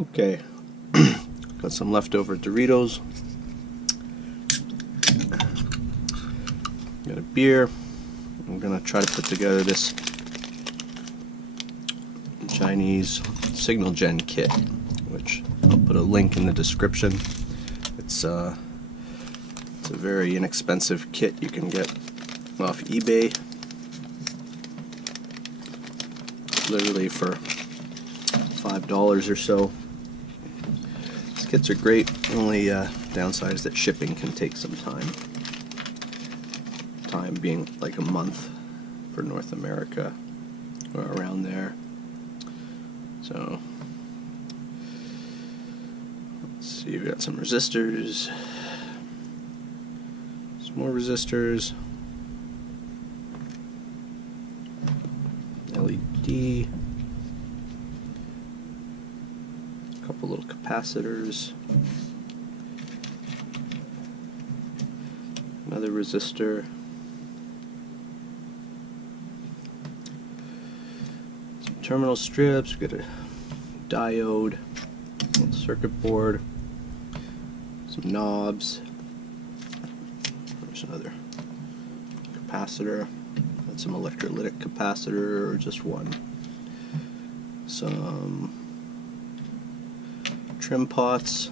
Okay, got some leftover Doritos, got a beer. I'm gonna try to put together this Chinese Signal Gen kit, which I'll put a link in the description. It's a very inexpensive kit you can get off eBay, literally for $5 or so. These kits are great. The only downside is that shipping can take some time. Time being like a month for North America or around there. So let's see, we got some resistors, some more resistors, LED, a couple little capacitors, another resistor, some terminal strips, we got a diode, a little circuit board, some knobs, there's another capacitor, and some electrolytic capacitor, or just one, some trim pots,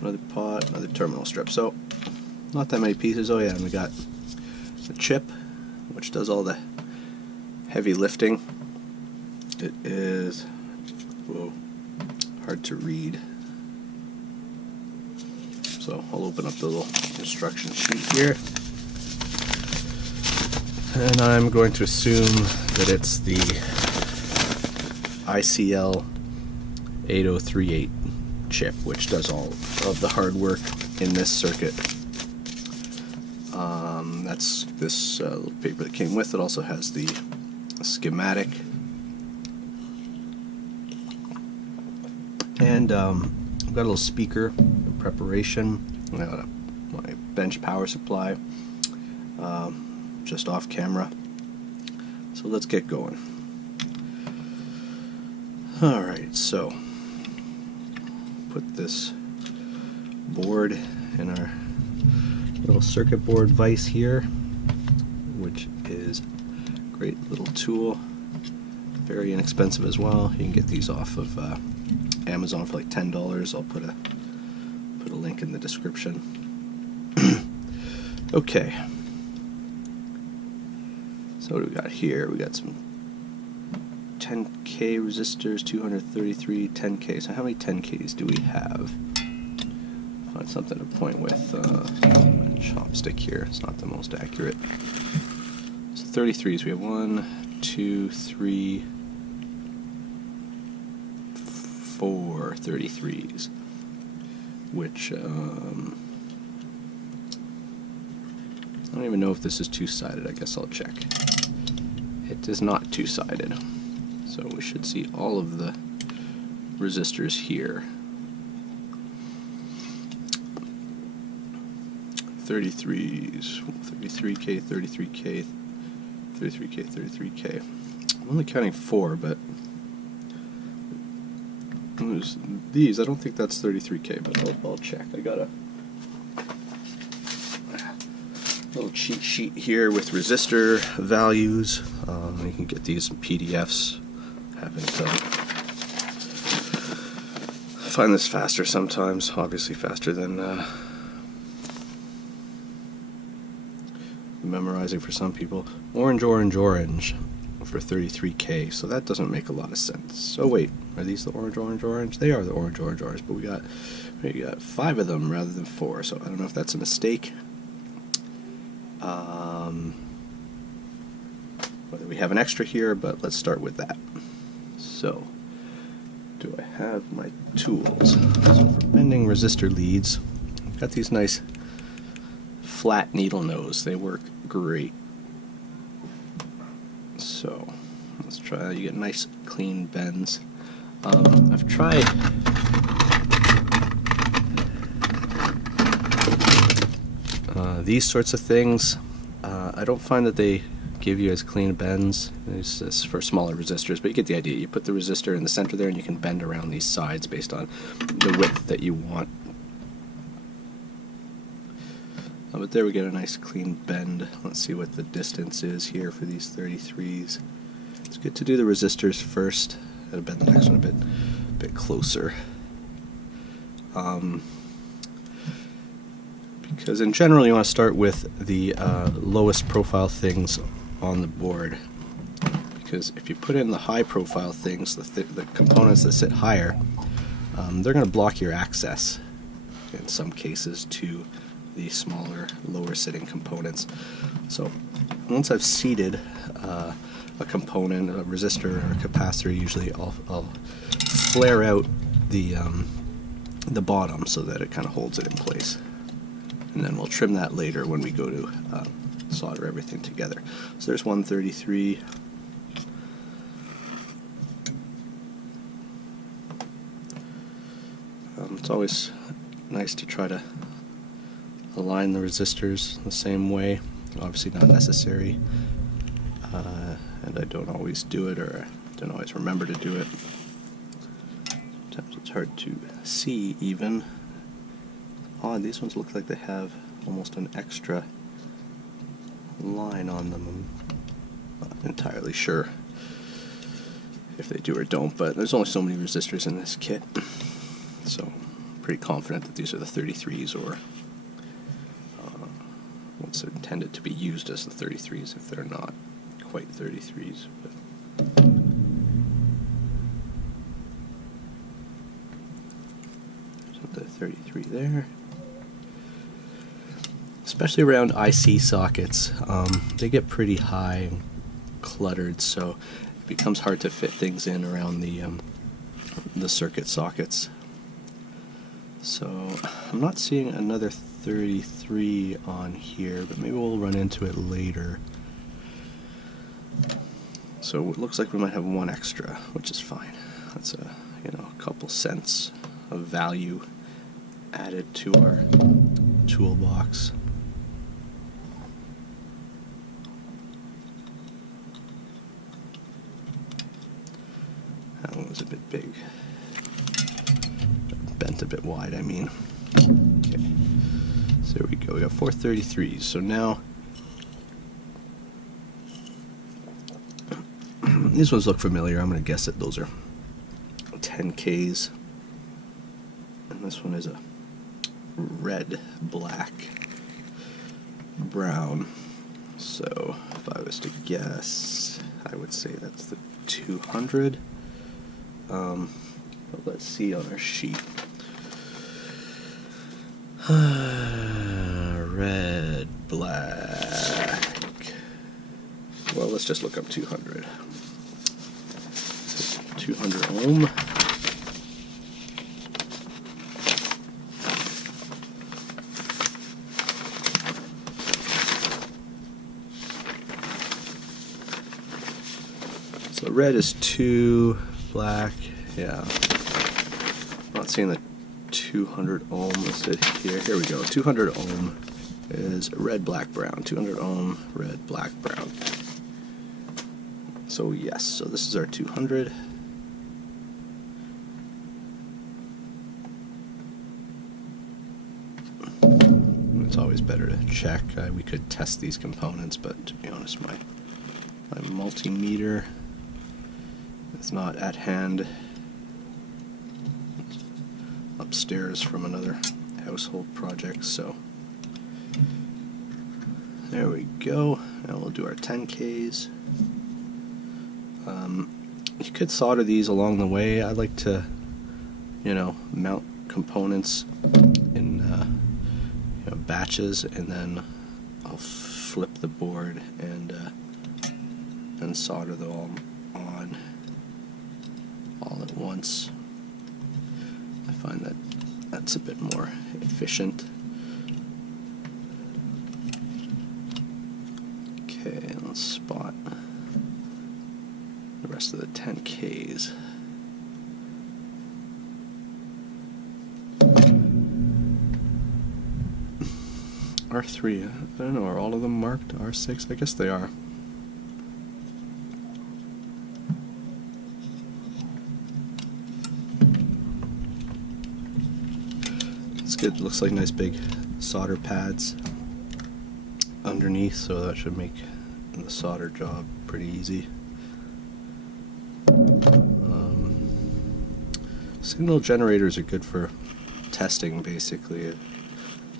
another pot, another terminal strip. So not that many pieces. Oh yeah, and we got the chip, which does all the heavy lifting. It is, whoa, hard to read. So I'll open up the little instruction sheet here, and I'm going to assume that it's the ICL 8038 chip, which does all of the hard work in this circuit. That's this little paper that came with it. Also has the schematic, and I've got a little speaker in preparation. I got my bench power supply, just off camera. So let's get going. Alright, so put this board in our little circuit board vise here, which is a great little tool, very inexpensive as well. You can get these off of Amazon for like $10. I'll put a link in the description. Okay, so what do we got here? We got some 10K resistors, 233 10K. So how many 10Ks do we have? Find something to point with. Chopstick here. It's not the most accurate. So 33s. We have 1, 2, 3, 4 33s. Which I don't even know if this is two-sided. I guess I'll check. It is not two-sided. So we should see all of the resistors here. 33s, 33K, 33K, 33K, 33K. I'm only counting 4, but these, I don't think that's 33K, but I'll check. I got a little cheat sheet here with resistor values. You can get these in PDFs. Happen to find this faster sometimes, obviously faster than memorizing for some people. Orange, orange, orange for 33K, so that doesn't make a lot of sense. So wait, are these the orange, orange, orange? They are the orange, orange, orange, but we got 5 of them rather than 4, so I don't know if that's a mistake. Whether we have an extra here, but let's start with that. So, do I have my tools? So for bending resistor leads, I've got these nice flat needle nose. They work great. So let's try. You get nice clean bends. I've tried these sorts of things. I don't find that they give you as clean bends. It's just for smaller resistors, but you get the idea. You put the resistor in the center there, and you can bend around these sides based on the width that you want. But there we get a nice clean bend. Let's see what the distance is here for these 33s. It's good to do the resistors first. Gotta bend the next one a bit closer. Because in general you want to start with the lowest profile things on the board. Because if you put in the high profile things, the components that sit higher, they're going to block your access in some cases to the smaller, lower sitting components. So once I've seated a component, a resistor or a capacitor, usually I'll flare out the bottom so that it kind of holds it in place. And then we'll trim that later when we go to solder everything together. So there's 133. It's always nice to try to align the resistors the same way. Obviously not necessary, and I don't always do it, or I don't always remember to do it. Sometimes it's hard to see even. Odd, these ones look like they have almost an extra line on them. I'm not entirely sure if they do or don't, but there's only so many resistors in this kit, so I'm pretty confident that these are the 33s, or what's intended to be used as the 33s if they're not quite 33s. So the 33 there. Especially around IC sockets, they get pretty high and cluttered, so it becomes hard to fit things in around the circuit sockets. So I'm not seeing another 33 on here, but maybe we'll run into it later. So it looks like we might have one extra, which is fine. That's a couple cents of value added to our toolbox. That one was a bit big. Bent a bit wide, I mean. Okay. So there we go. We got 433s. So now these ones look familiar. I'm going to guess that those are 10Ks. And this one is a red, black, brown. So if I was to guess, I would say that's the 200. But let's see on our sheet. Red, black. Well, let's just look up 200. 200 ohm. So red is 2, black, yeah. Not seeing the 200 ohm listed here. Here we go. 200 ohm is red, black, brown. 200 ohm, red, black, brown. So yes, so this is our 200. It's always better to check. We could test these components, but to be honest, my multimeter is not at hand. Upstairs from another household project, so there we go. Now we'll do our 10Ks. You could solder these along the way. I like to, mount components in batches, and then I'll flip the board and solder them all on all at once. I find that that's a bit more efficient. Okay, let's spot the rest of the 10Ks. R3, I don't know, are all of them marked R6? I guess they are. looks good. Looks like nice big solder pads underneath, so that should make the solder job pretty easy. Signal generators are good for testing, basically,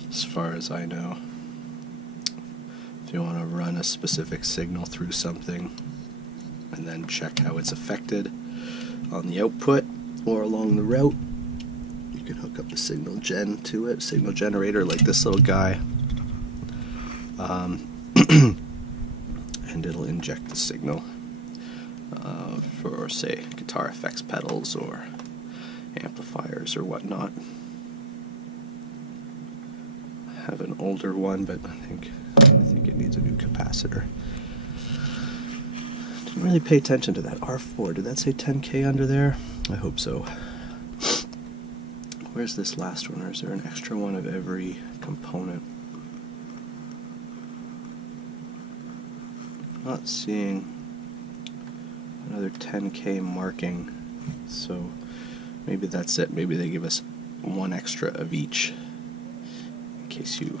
as far as I know. If you want to run a specific signal through something and then check how it's affected on the output or along the route, you can hook up the signal gen to it, signal generator like this little guy, and it'll inject the signal for, say, guitar effects pedals or amplifiers or whatnot. I have an older one, but I think it needs a new capacitor. Didn't really pay attention to that R4. Did that say 10K under there? I hope so. Where's this last one, or is there an extra one of every component? Not seeing another 10K marking, so maybe that's it. Maybe they give us one extra of each in case you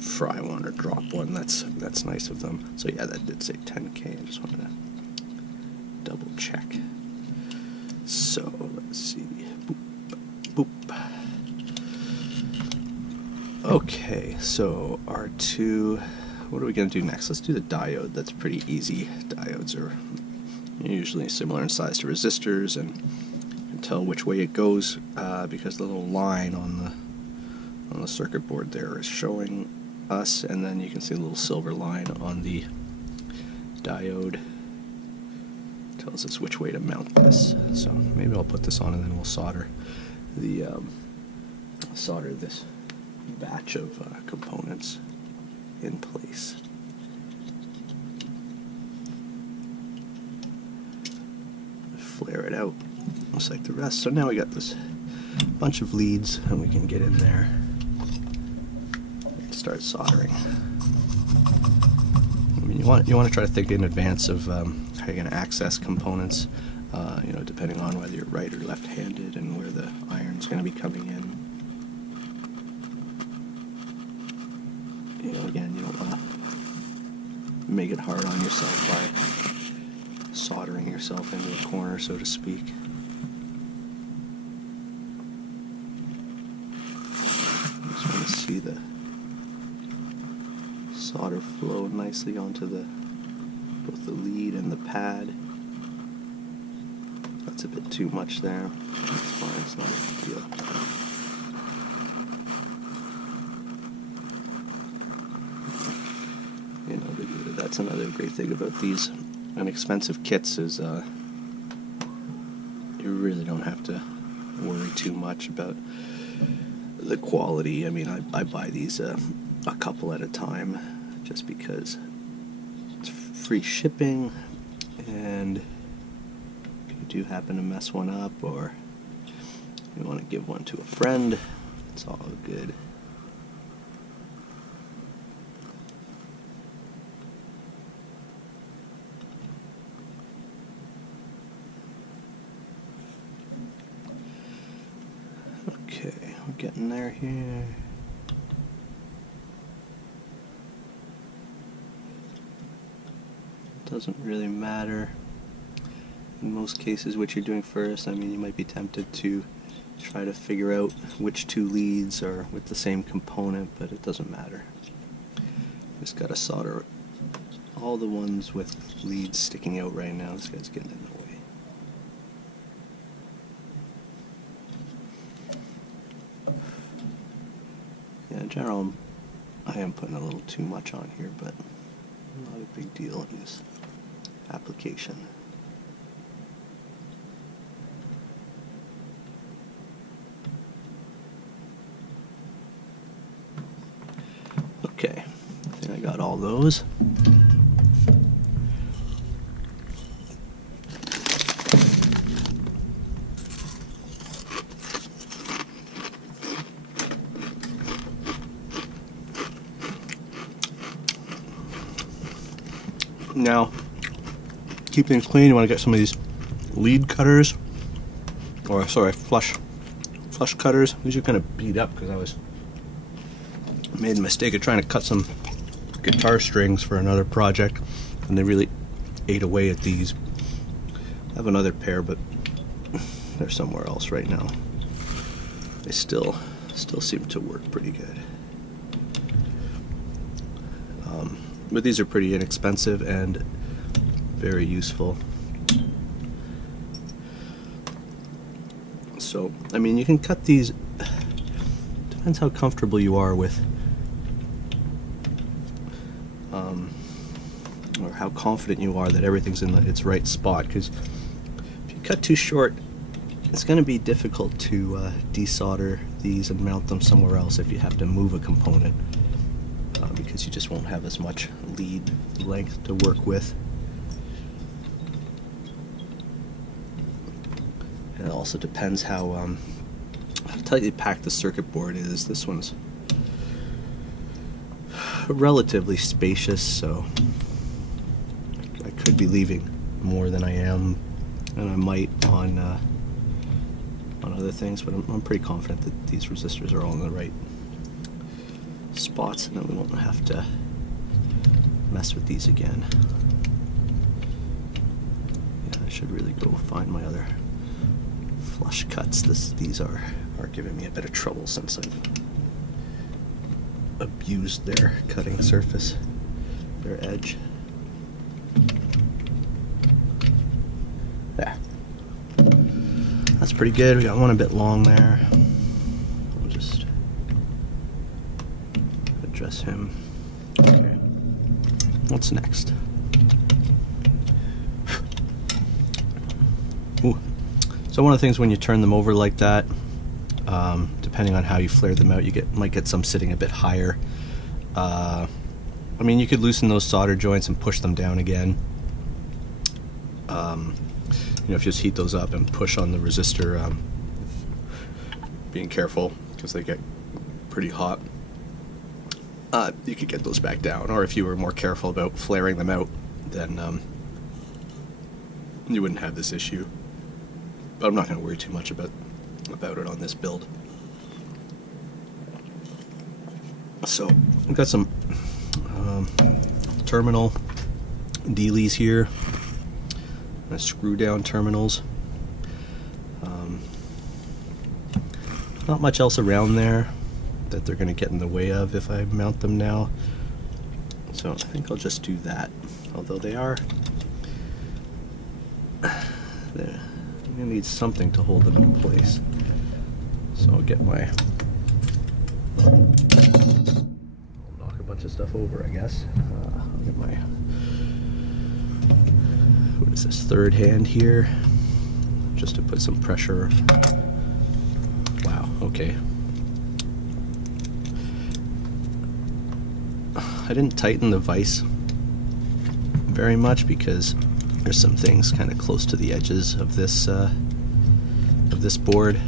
fry one or drop one. That's nice of them. So yeah, that did say 10K. I just wanted to double check. So let's see. Boop, boop. Okay, so R2. What are we going to do next? Let's do the diode. That's pretty easy. Diodes are usually similar in size to resistors, and you can tell which way it goes because the little line on the circuit board there is showing us, and then you can see a little silver line on the diode. Tells us which way to mount this. So maybe I'll put this on and then we'll solder this batch of components in place. Flare it out just like the rest. So now we got this bunch of leads and we can get in there and start soldering. I mean, you want to try to think in advance of how you're going to access components, you know, depending on whether you're right or left-handed and where the iron's going to be coming in. You know, again, you don't want to make it hard on yourself by soldering yourself into a corner, so to speak. Just want to see the solder flow nicely onto both the lead and the pad. That's a bit too much there. That's fine, it's not a big deal. You know, that's another great thing about these inexpensive kits is you really don't have to worry too much about the quality. I mean, I buy these a couple at a time just because it's free shipping, and if you do happen to mess one up or you want to give one to a friend, it's all good. Okay, we're getting there here. Doesn't really matter in most cases what you're doing first. I mean, you might be tempted to try to figure out which two leads are with the same component, but it doesn't matter. Just gotta solder all the ones with leads sticking out right now. This guy's getting in the way. Yeah, in general, I am putting a little too much on here, but not a big deal in this application. Okay, I think I got all those. Now, keep things clean. You want to get some of these lead cutters, or sorry, flush flush cutters. These are kind of beat up because I made the mistake of trying to cut some guitar strings for another project, and they really ate away at these. I have another pair, but they're somewhere else right now. They still seem to work pretty good. But these are pretty inexpensive and very useful. So, I mean, you can cut these, depends how comfortable you are with, or how confident you are that everything's in its right spot, because if you cut too short, it's going to be difficult to desolder these and mount them somewhere else if you have to move a component, because you just won't have as much lead length to work with. And it also depends how tightly packed the circuit board is. This one's relatively spacious, so I could be leaving more than I am, and I might on other things, but I'm pretty confident that these resistors are all in the right spots, and then we won't have to mess with these again. Yeah, I should really go find my other flush cuts. These are giving me a bit of trouble since I've abused their cutting surface, their edge. There. That's pretty good. We got one a bit long there. We'll just address him. Okay. What's next? Ooh. So one of the things when you turn them over like that, depending on how you flare them out, you might get some sitting a bit higher. I mean, you could loosen those solder joints and push them down again. You know, if you just heat those up and push on the resistor, being careful because they get pretty hot, you could get those back down. Or if you were more careful about flaring them out, then you wouldn't have this issue. But I'm not going to worry too much about it on this build. So we've got some terminal dealies here, screw down terminals. Not much else around there that they're going to get in the way of if I mount them now. So I think I'll just do that. Although they are, they're going to need something to hold them in place. So I'll get my, I'll knock a bunch of stuff over, I guess. I'll get my, what is this, third hand here, just to put some pressure. Wow, okay. I didn't tighten the vise very much because there's some things kind of close to the edges of this board,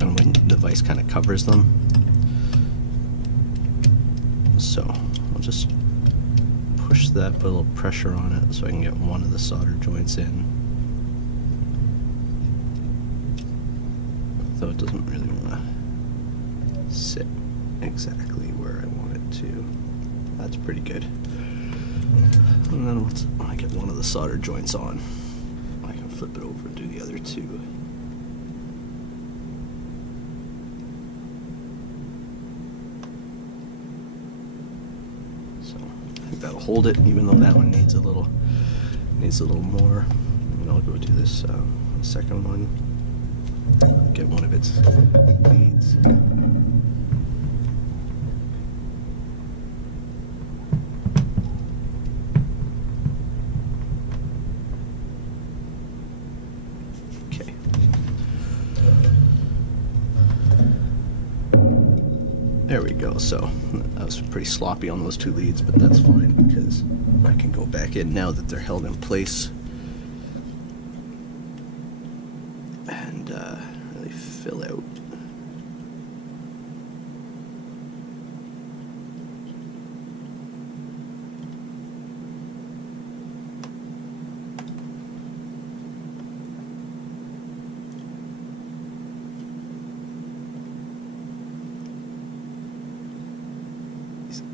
and when the vise kind of covers them. So I'll just push that, put a little pressure on it so I can get one of the solder joints in. Though it doesn't really want to sit exactly where I want it to. That's pretty good. And then when I get one of the solder joints on, I can flip it over and do the other two. So I think that'll hold it, even though that one needs a little more. And I'll go do this second one. Get one of its leads. Okay. There we go. So that was pretty sloppy on those two leads, but that's fine because I can go back in now that they're held in place. Really fill out.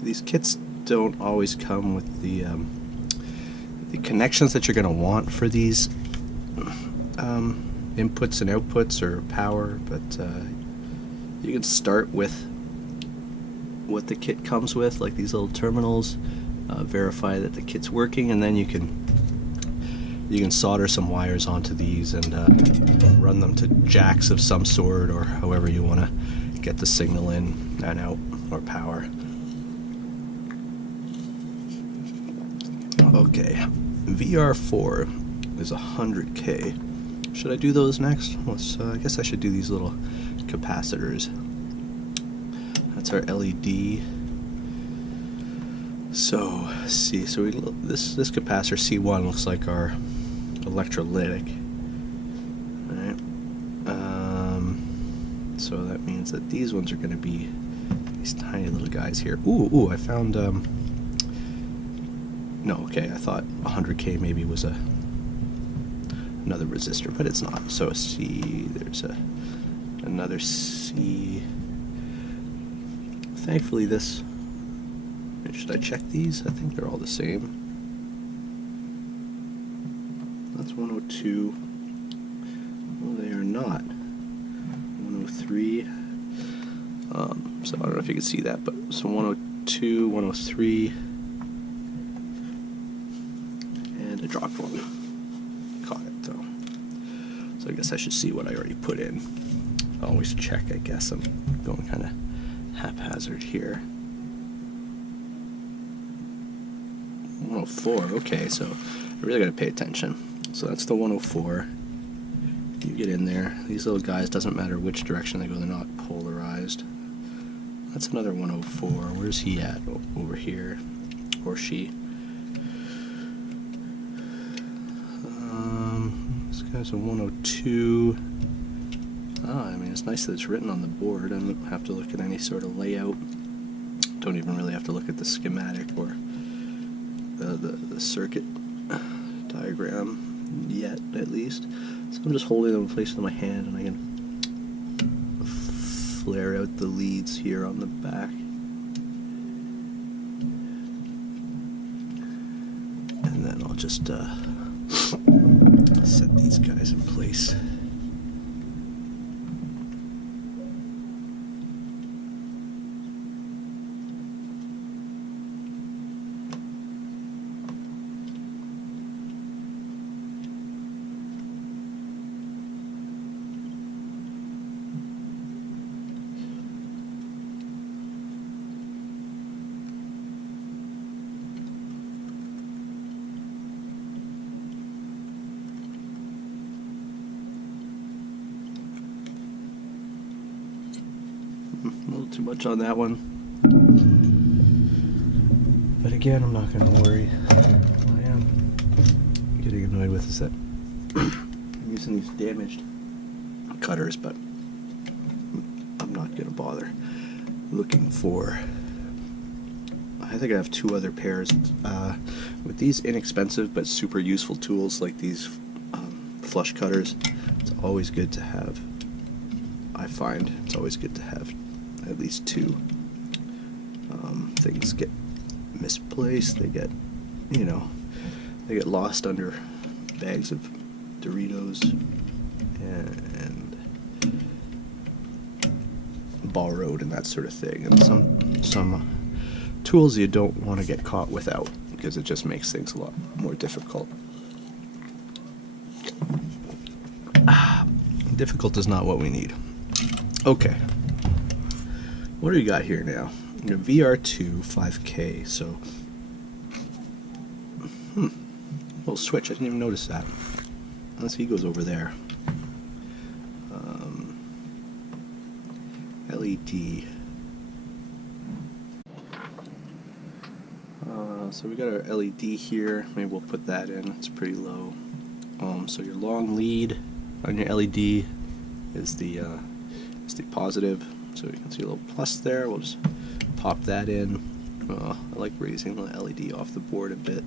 these kits don't always come with the connections that you're going to want for these inputs and outputs or power, but you can start with what the kit comes with, like these little terminals, verify that the kit's working, and then you can solder some wires onto these and run them to jacks of some sort, or however you want to get the signal in and out, or power. Okay, VR4 is 100K. Should I do those next? I guess I should do these little capacitors. That's our LED. So see, this capacitor C1 looks like our electrolytic. All right. So that means that these ones are going to be these tiny little guys here. Ooh! I found. No, okay. I thought 100K maybe was another resistor, but it's not. So C, there's another C. Thankfully, this. Should I check these? I think they're all the same. That's 102. Well, they are not. 103. So I don't know if you can see that, but so 102, 103. And I dropped one. Caught it though. So I guess I should see what I already put in. I always check, I guess. I'm going kind of haphazard here. 104, okay, so I really got to pay attention. So that's the 104. You get in there. These little guys, doesn't matter which direction they go, they're not polarized. That's another 104. Where's he at? Over here. Or she. This guy's a 102. I mean, it's nice that it's written on the board. I don't have to look at any sort of layout. Don't even really have to look at the schematic or the circuit diagram yet, at least. So I'm just holding them in place with my hand, and I can flare out the leads here on the back. And then I'll just set these guys in place. A little too much on that one. But again, I'm not going to worry. What I am getting annoyed with is that I'm using these damaged cutters, but I'm not going to bother looking for. I think I have two other pairs with these inexpensive but super useful tools like these flush cutters. It's always good to have. I find it's always good to have at least two. Things get misplaced. They get, they get lost under bags of Doritos and borrowed and that sort of thing. And some tools you don't want to get caught without, because it just makes things a lot more difficult. Difficult is not what we need. Okay. What do we got here now? VR2 5K, so little switch, I didn't even notice that. Unless he goes over there. LED. So we got our LED here. Maybe we'll put that in. It's pretty low. So your long lead on your LED is the positive. So you can see a little plus there. We'll just pop that in. I like raising the LED off the board a bit.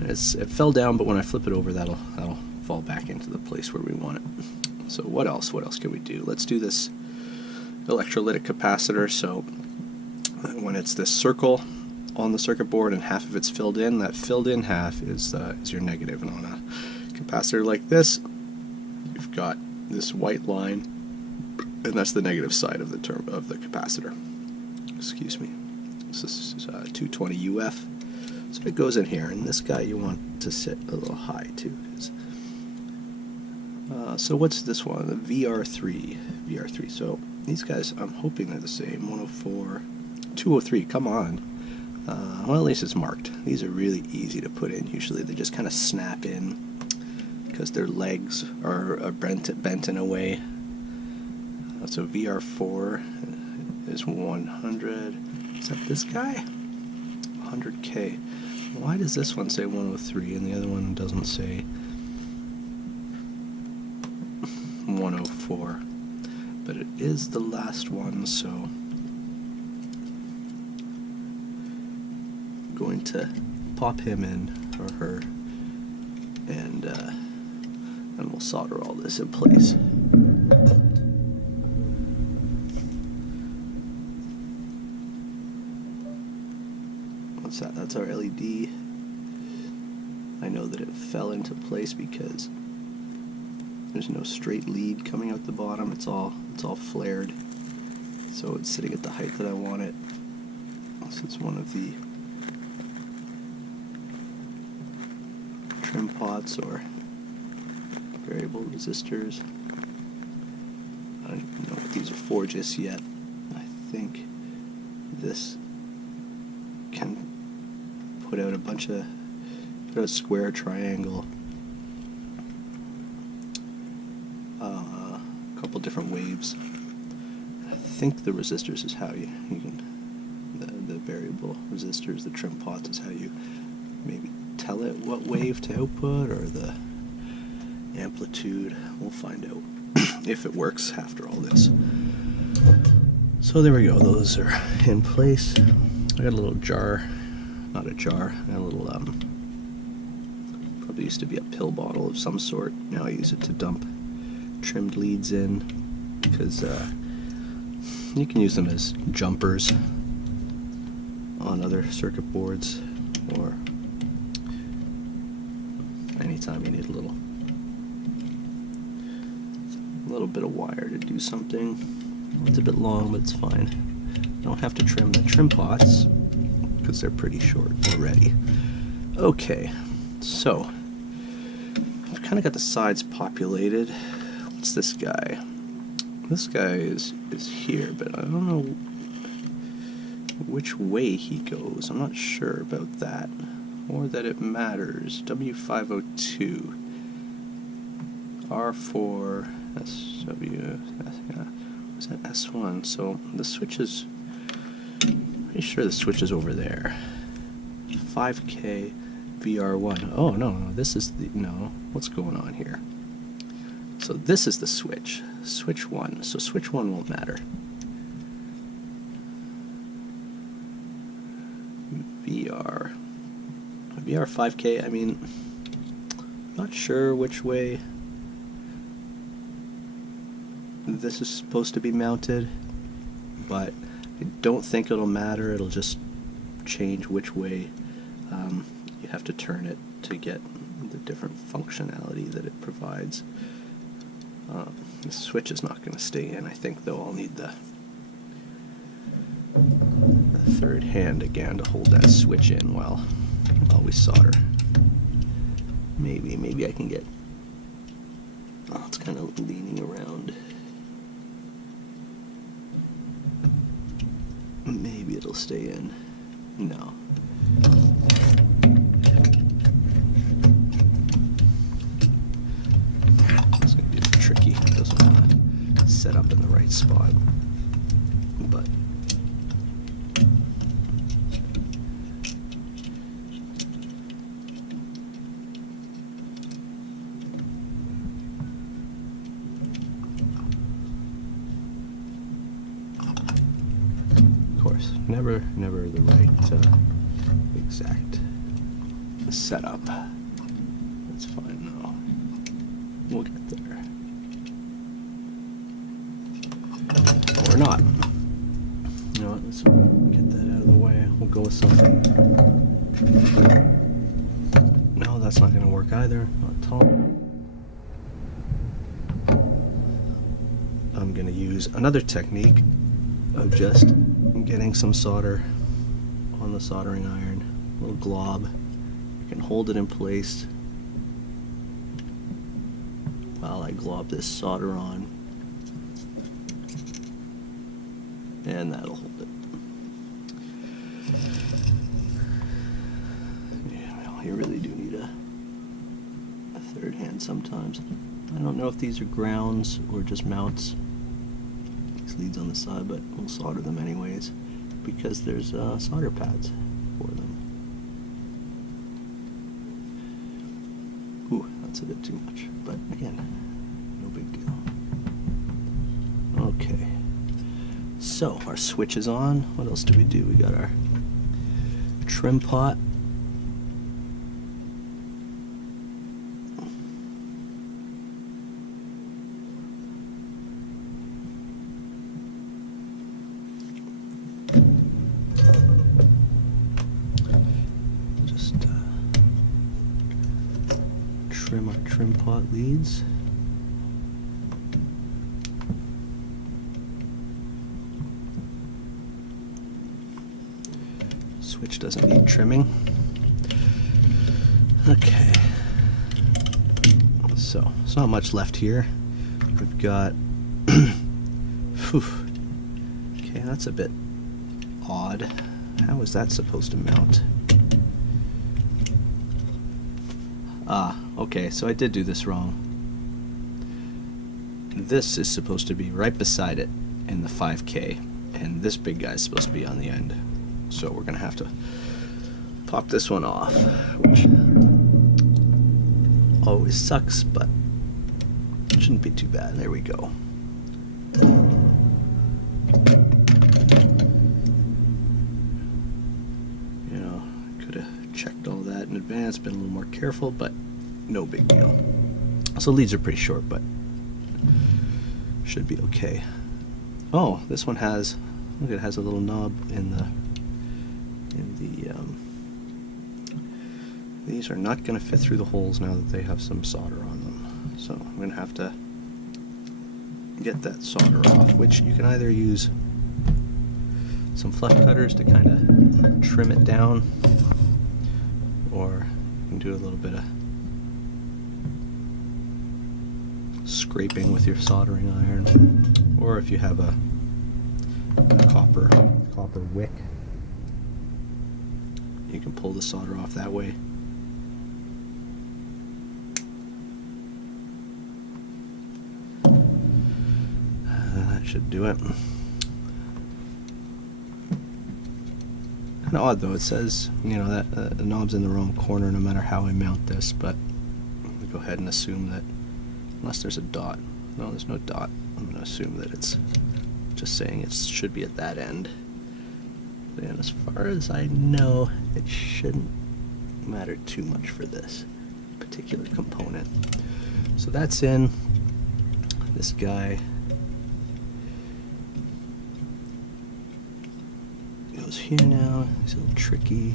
It fell down, but when I flip it over, that'll fall back into the place where we want it. So what else? What else can we do? Let's do this electrolytic capacitor. So When it's this circle on the circuit board and half of it's filled in, that filled in half is your negative. And on a capacitor like this, you've got this white line, and that's the negative side of the capacitor. Excuse me. This is 220 UF. So it goes in here, and this guy you want to sit a little high too. So what's this one? The VR3. So these guys, I'm hoping they're the same. 104, 203. Come on. Well, at least it's marked. These are really easy to put in. Usually they just kind of snap in because their legs are bent in a way. So VR4 is 100. Is that this guy? 100K. Why does this one say 103 and the other one doesn't say 104? But it is the last one, so I'm going to pop him in, or her, and we'll solder all this in place. What's that? That's our LED. I know that it fell into place because there's no straight lead coming out the bottom. It's all flared, so it's sitting at the height that I want it. This is one of the trim pots or variable resistors. I don't even know what these are for just yet. I think this can put out a square, triangle, a couple different waves. I think the resistors is how you can, the variable resistors, the trim pots is how you maybe tell it what wave to output, or the amplitude. We'll find out if it works after all this. So there we go, those are in place. I got a little jar, not a jar, I got a little, probably used to be a pill bottle of some sort. Now I use it to dump trimmed leads in, because you can use them as jumpers on other circuit boards, or anytime you need a little bit of wire to do something. It's a bit long, but it's fine. You don't have to trim the trim pots because they're pretty short already. Okay, so I've kind of got the sides populated. What's this guy? This guy is here, but I don't know which way he goes. I'm not sure about that, or that it matters. W502, R4, SW, was that S1? So the switch is, pretty sure the switch is over there. 5K, VR1. Oh, no, this is the, no, what's going on here? So this is the switch, switch 1. So switch 1 won't matter. VR 5K, I mean, not sure which way this is supposed to be mounted, but I don't think it'll matter. It'll just change which way you have to turn it to get the different functionality that it provides. The switch is not going to stay in, I think, though. I'll need the third hand again to hold that switch in while we solder. Maybe I can get, oh, it's kind of leaning around. Maybe it'll stay in. No. It's going to be a bit tricky. It doesn't want to set up in the right spot. But never the right exact setup. That's fine though. We'll get there. Or not. You know what? So get that out of the way. We'll go with something. No, that's not going to work either. Not at all. I'm going to use another technique of just getting some solder on the soldering iron. A little glob. You can hold it in place while I glob this solder on. And that'll hold it. Yeah, well, you really do need a third hand sometimes. I don't know if these are grounds or just mounts. These leads on the side, but we'll solder them anyways because there's solder pads for them. Ooh, that's a bit too much, but again, no big deal. Okay. So our switch is on. What else do? We got our trim pot. Just trim our trim pot leads. Switch doesn't need trimming. Okay. So, there's not much left here. We've got... Phew. Okay, that's a bit odd. How is that supposed to mount? Ah, okay, so I did do this wrong. This is supposed to be right beside it in the 5K, and this big guy is supposed to be on the end. So we're gonna have to pop this one off, which always sucks, but it shouldn't be too bad. There we go. You know, could have checked all that in advance, been a little more careful, but no big deal. So leads are pretty short, but should be okay. Oh, this one has, look, it has a little knob in the these are not going to fit through the holes now that they have some solder on them. So I'm going to have to get that solder off, which you can either use some flush cutters to kind of trim it down, or you can do a little bit of scraping with your soldering iron, or if you have a copper wick, you can pull the solder off that way. That should do it. Kind of odd though, it says, you know, that the knob's in the wrong corner no matter how I mount this, but I'm going to go ahead and assume that, unless there's a dot. No, there's no dot. I'm going to assume that it's just saying it should be at that end. And as far as I know, it shouldn't matter too much for this particular component. So that's in. This guy goes here now. It's a little tricky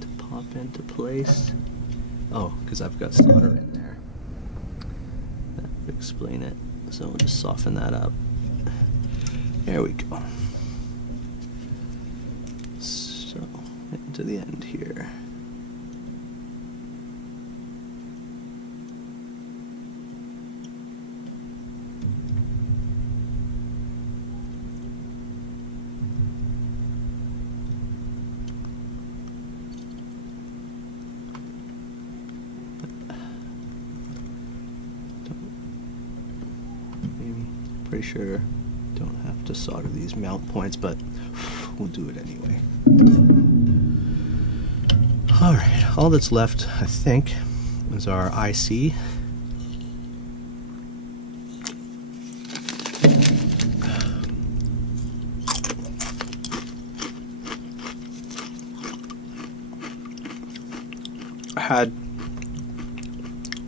to pop into place. Oh, because I've got solder in there. That would explain it. So we'll just soften that up. There we go. So, into the end here. I'm pretty sure don't have to solder these mount points, but we'll do it anyway. Alright, all that's left, I think, is our IC. I had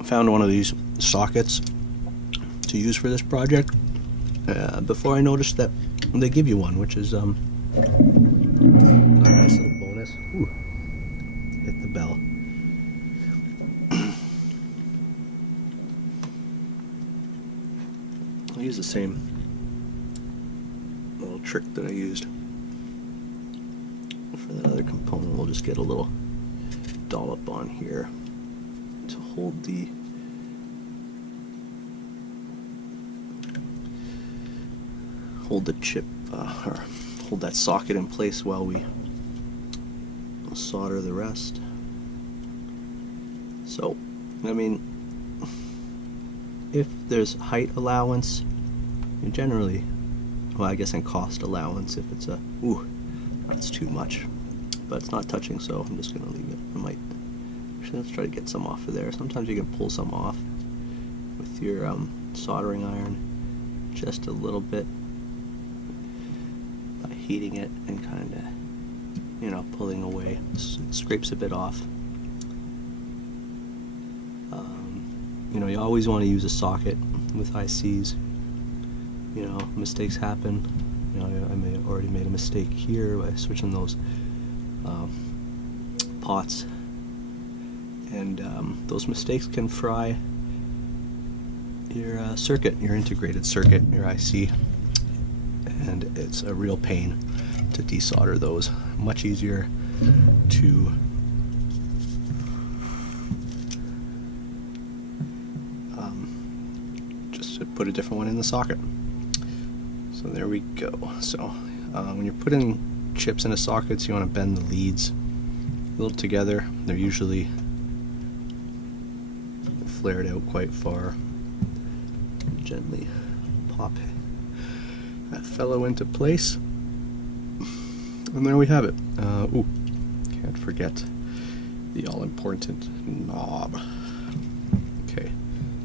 found one of these sockets to use for this project before I noticed that they give you one, which is Nice little bonus. Ooh, hit the bell. I'll use the same little trick that I used for that other component. We'll just get a little dollop on here to hold the chip, or hold that socket in place while we solder the rest. So, I mean, if there's height allowance, you generally, well, I guess, and cost allowance, if it's that's too much, but it's not touching, so I'm just gonna leave it. I might actually, let's try to get some off of there. Sometimes you can pull some off with your soldering iron just a little bit by heating it and kind of, you know, pulling away. It scrapes a bit off. You know, you always want to use a socket with ICs. You know, mistakes happen. You know, I may have already made a mistake here by switching those pots, and those mistakes can fry your circuit, your integrated circuit, your IC, and it's a real pain to desolder those. Much easier to just to put a different one in the socket. So there we go. So when you're putting chips into sockets, you want to bend the leads a little together. They're usually flared out quite far. Gently pop that fellow into place, and there we have it. Ooh, can't forget the all-important knob. Okay,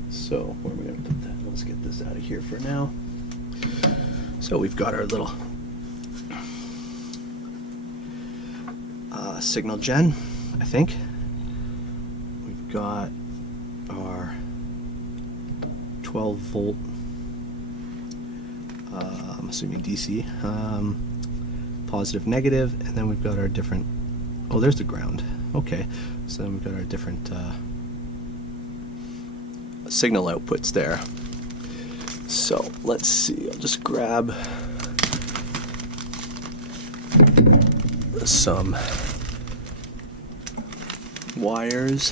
so where are we going to put that? Let's get this out of here for now. So we've got our little signal gen, I think. We've got our 12 volt, I'm assuming DC, positive, negative, and then we've got our different, oh, there's the ground. Okay, so then we've got our different signal outputs there. So let's see, I'll just grab some wires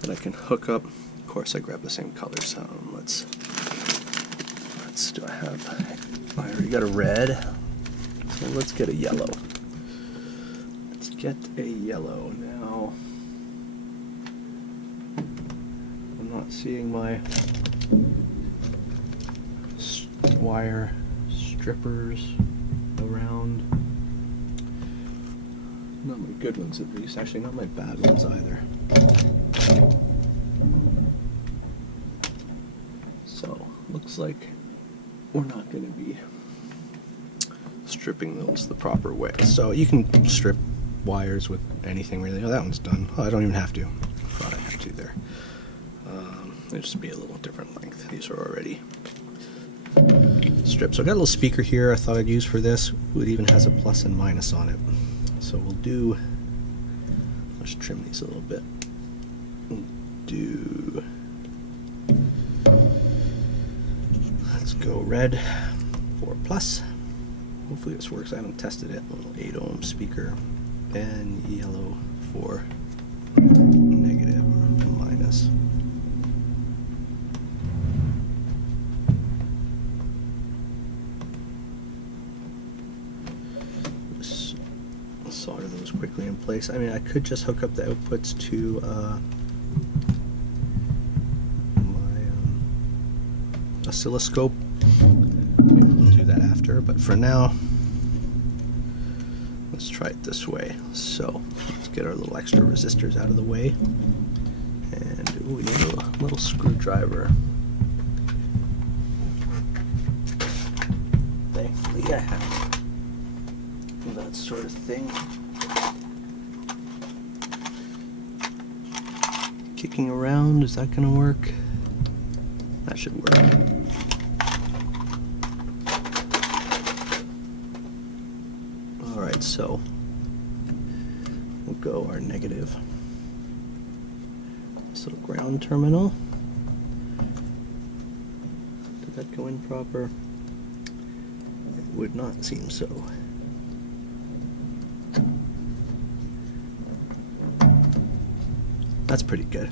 that I can hook up. Of course, I grabbed the same colors. Let's do I have? I already got a red, so let's get a yellow. Let's get a yellow now. I'm not seeing my wire strippers around. Not my good ones, at least. Actually, not my bad ones either. So, looks like we're not going to be stripping those the proper way. So you can strip wires with anything really. Oh, that one's done. Oh, I don't even have to. I thought I had to there. It'll just be a little different length. These are already stripped. So I got a little speaker here I thought I'd use for this. It even has a plus and minus on it. So we'll do, let's trim these a little bit. Let's go red for plus. Hopefully this works. I haven't tested it. A little 8 ohm speaker. And yellow for negative or minus. Just solder those quickly in place. I mean, I could just hook up the outputs to my oscilloscope. Maybe we'll do that after, but for now, let's try it this way. So let's get our little extra resistors out of the way, and we need a little screwdriver. Thankfully, I have that sort of thing. Kicking around, is that going to work? That should work. So we'll go our negative. This little ground terminal. Did that go in proper? It would not seem so. That's pretty good.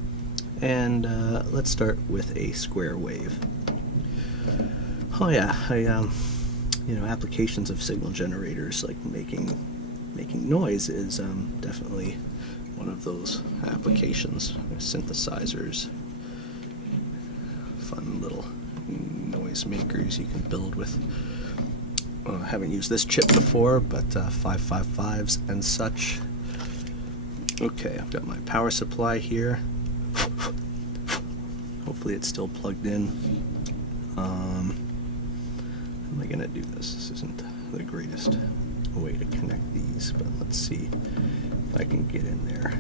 And let's start with a square wave. Oh yeah, you know, applications of signal generators, like making noise, is definitely one of those applications. Synthesizers, fun little noise makers you can build with. I haven't used this chip before, but 555s and such. Okay, I've got my power supply here. Hopefully it's still plugged in. How am I gonna do this? This isn't the greatest way to connect these, but let's see if I can get in there.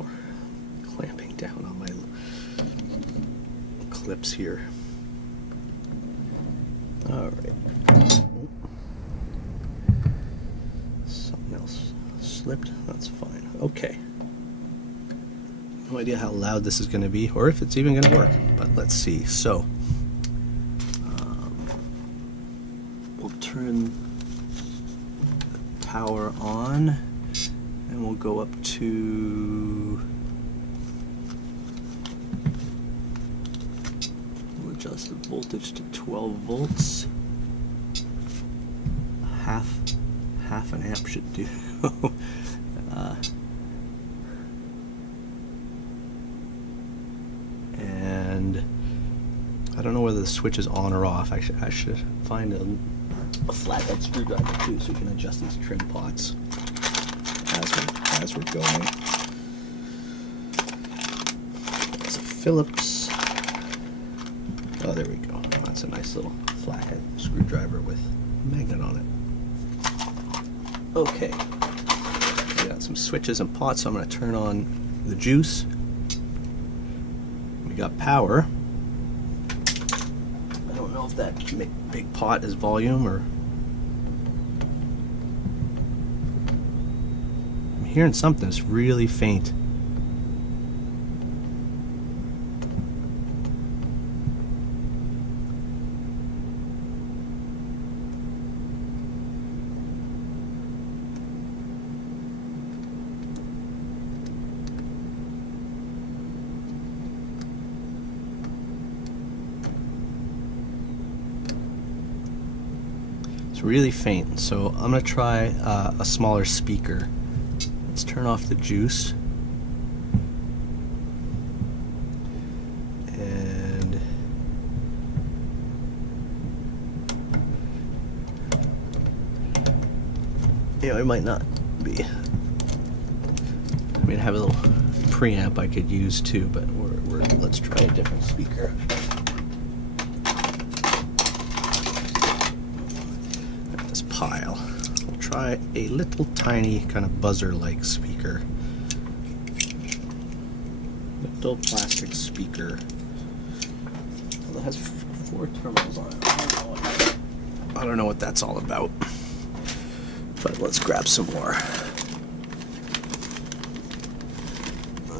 Or clamping down on my clips here. Alright. Something else slipped. That's fine. Okay. No idea how loud this is going to be, or if it's even going to work, but let's see. So, we'll turn the power on, and we'll go up to, we'll adjust the voltage to 12 volts. Half an amp should do. And I don't know whether the switch is on or off. I should find a flathead screwdriver too, so we can adjust these trim pots as we're going. That's a Phillips. Oh, there we go. That's a nice little flathead screwdriver with a magnet on it. Okay, we got some switches and pots, so I'm going to turn on the juice. We got power. I don't know if that big pot is volume or... I'm hearing something that's really faint. Really faint, so I'm going to try a smaller speaker. Let's turn off the juice. And you know, it might not be. I mean, I have a little preamp I could use too, but let's try a different speaker. Pile. We'll try a little tiny kind of buzzer-like speaker. Little plastic speaker. Well, it has 4 terminals on it. I don't know what that's all about. But let's grab some more.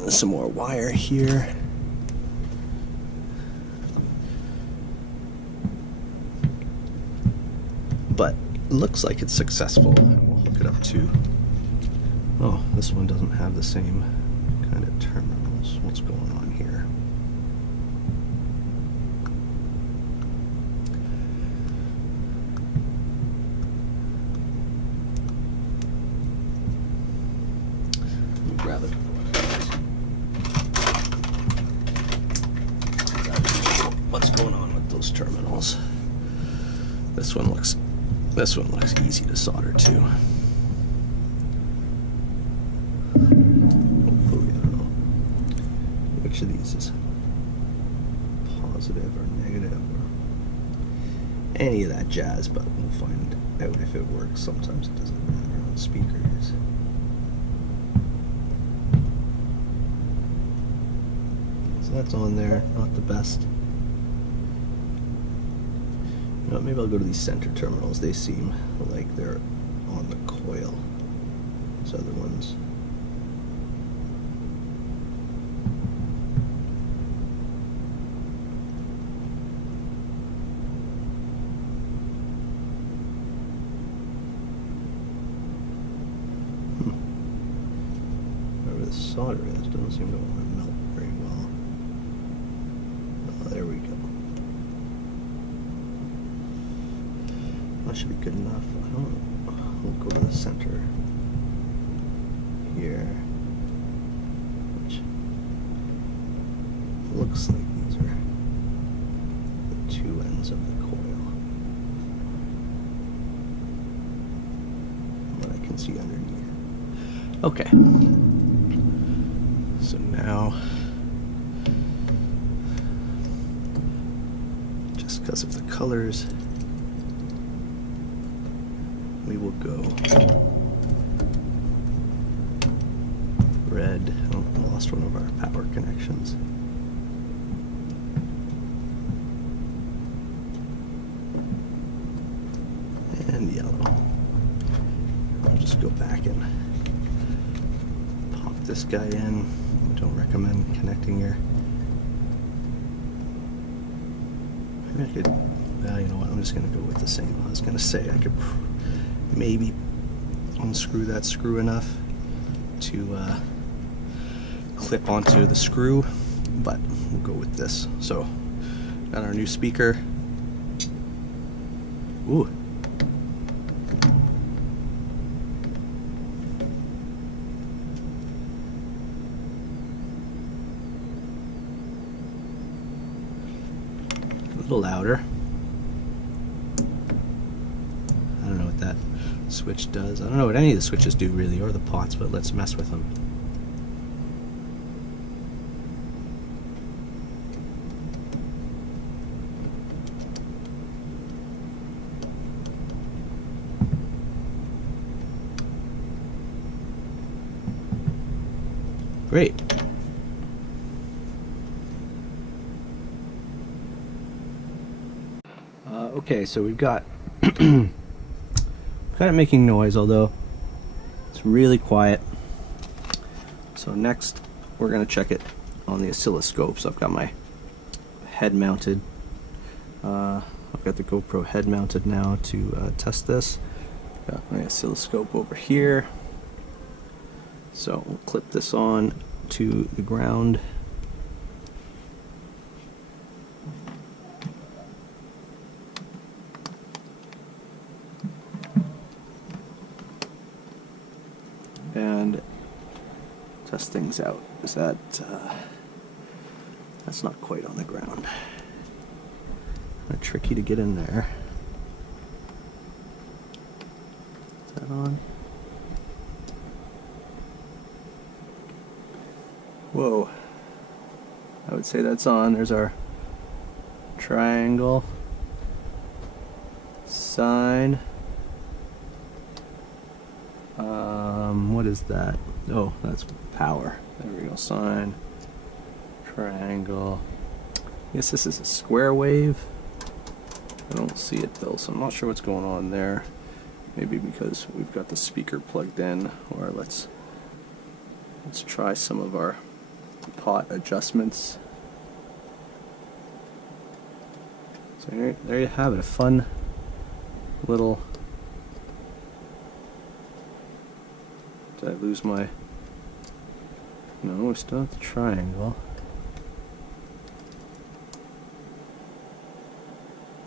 Some more wire here. But looks like it's successful, and we'll hook it up to... Oh, this one doesn't have the same kind of terminals. What's going on here? Let me grab it. What's going on with those terminals? This one looks easy to solder to. Hopefully, I don't know which of these is positive or negative or any of that jazz, but we'll find out if it works. Sometimes it doesn't matter on speakers. So that's on there, not the best. Maybe I'll go to these center terminals. They seem like they're on the coil. Those other ones. Whatever the solder is, doesn't seem to want to melt very well. Oh, there we go. That should be good enough. We'll go to the center here, which looks like these are the two ends of the coil. What I can see underneath. Okay. So now, just because of the colors, we will go red. Oh, I lost one of our power connections. And yellow. I'll just go back and pop this guy in. I don't recommend connecting your... Maybe I could... you know what, I'm just going to go with the same. I was going to say I could maybe unscrew that screw enough to clip onto the screw, but we'll go with this. So, got our new speaker. Ooh. A little louder. I don't know what that switch does. I don't know what any of the switches do really, or the pots, but let's mess with them. Great. Okay, so we've got kind of making noise, although it's really quiet. So next we're going to check it on the oscilloscope. So I've got my head mounted. I've got the GoPro head mounted now to test this. Got my oscilloscope over here. So we'll clip this on to the ground. And test things out. Is that that's not quite on the ground. Kind of tricky to get in there. Is that on? Whoa. I would say that's on. There's our triangle sign. What is that? Oh, that's power. There we go. Sign, triangle. I guess this is a square wave. I don't see it though, so I'm not sure what's going on there. Maybe because we've got the speaker plugged in, or let's try some of our pot adjustments. So there you have it, a fun little... Did I lose my... No, we still have the triangle.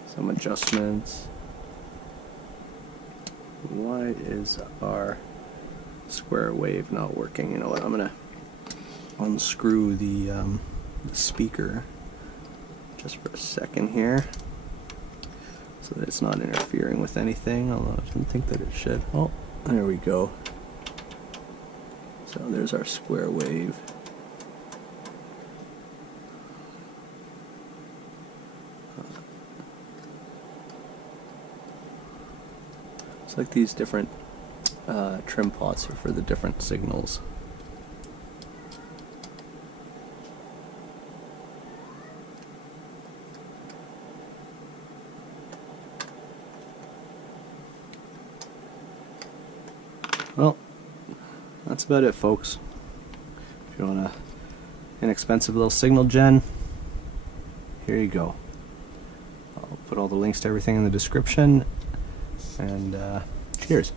Some adjustments. Why is our square wave not working? You know what, I'm gonna unscrew the speaker just for a second here so that it's not interfering with anything, although I didn't think that it should. Oh, there we go. So there's our square wave. It's like these different trim pots are for the different signals. Well, that's about it, folks. If you want a inexpensive little signal gen, here you go. I'll put all the links to everything in the description, and cheers.